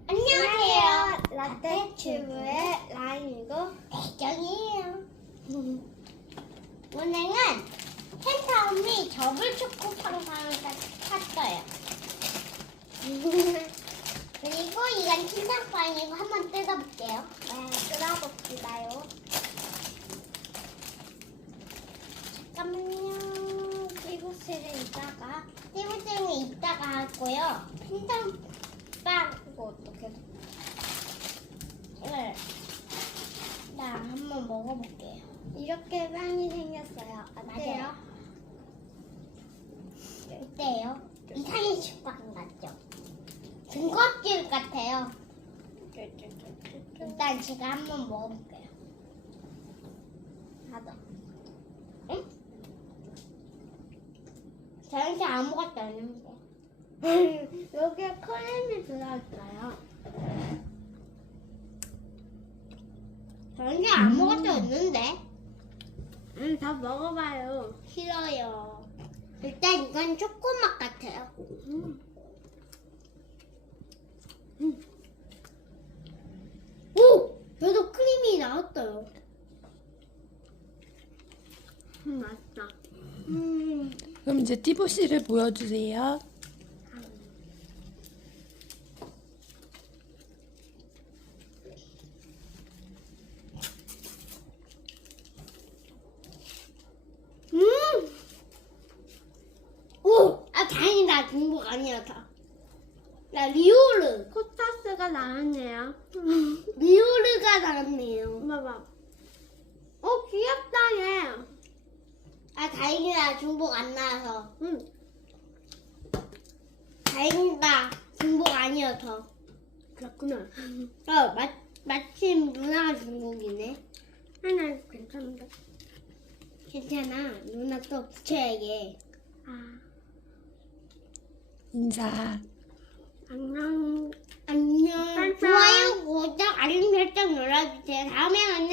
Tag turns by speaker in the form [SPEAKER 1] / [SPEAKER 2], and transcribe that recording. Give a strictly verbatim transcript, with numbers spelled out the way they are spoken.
[SPEAKER 1] 안녕하세요. 라떼튜브의 라인이고 애정이에요. 오늘은 펜타움이 더블 초코 팡팡을 샀어요. 그리고 이건 킨상빵이고 한번 뜯어볼게요. 네, 뜯어봅시다요. 잠깐만요. 띠부스를 이따가 띠부스는 이따가 하고요. 펜타빵 이거 어떻게? 네. 나 한번 먹어볼게요. 이렇게 빵이 생겼어요. 어때요? 어때요? 이상한 식빵 같죠? 등껍질 같아요. 일단 제가 한번 먹어볼게요. 하나. 응? 저한테 아무것도 없는데. 여기에 크림이 들어있어요. 저한테 아무것도 없는데.
[SPEAKER 2] 응, 다 먹어봐요.
[SPEAKER 1] 싫어요. 일단 이건 초코맛 같아요.
[SPEAKER 2] 음.
[SPEAKER 1] 음. 오! 저도 크림이 나왔어요.
[SPEAKER 2] 음, 맛있다.
[SPEAKER 1] 음.
[SPEAKER 3] 그럼 이제 띠부씨를 보여주세요.
[SPEAKER 1] 음! 오! 아, 다행이다. 중복 아니었다. 나 리오르.
[SPEAKER 2] 코타스가 나왔네요.
[SPEAKER 1] 리오르가 나왔네요.
[SPEAKER 2] 봐봐. 어, 귀엽다, 얘.
[SPEAKER 1] 아, 다행이다. 중복 안 나와서.
[SPEAKER 2] 응.
[SPEAKER 1] 다행이다. 중복 아니어서.
[SPEAKER 2] 그렇구나.
[SPEAKER 1] 어, 마, 마침 누나가 중복이네.
[SPEAKER 2] 하나 괜찮은데.
[SPEAKER 1] 괜찮아. 누나 또 붙여야게.
[SPEAKER 2] 아,
[SPEAKER 3] 인사.
[SPEAKER 2] 안녕.
[SPEAKER 1] 안녕.
[SPEAKER 2] 안녕.
[SPEAKER 1] 좋아요, 구독, 알림 설정 눌러주세요. 다음에 만나요.